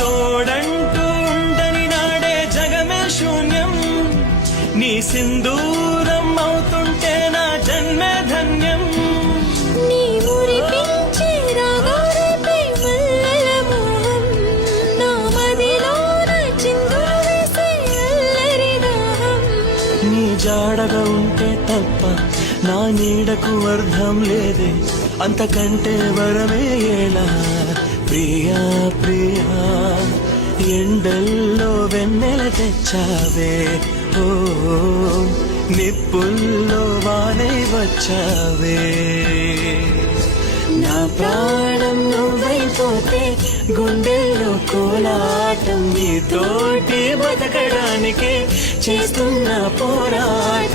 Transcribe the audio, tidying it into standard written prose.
తోడంటూ ఉండని నాడే జగమే శూన్యం, నీ సింధూరం అవుతుంటే నా జన్మే ధన్యం. నీ మురిపించే రాగాలపై మల్లెల మోహం, నా మదిలోన చిందులు వేసే అల్లరి దాహం. నీ జాడగా ఉంటే తప్ప నా నీడకు అర్థం లేదే, అంతకంటే వరమే ఎలా ప్రియా ప్రియా. ఎండల్లో వెన్నెల తెచ్చావే, ఓ నిప్పుల్లో వానై వచ్చావే. నా ప్రాణం నువ్వైపోతే గుండెల్లో కోలాటం, నీతోటి బతకడానికే చేస్తున్న పోరాటం.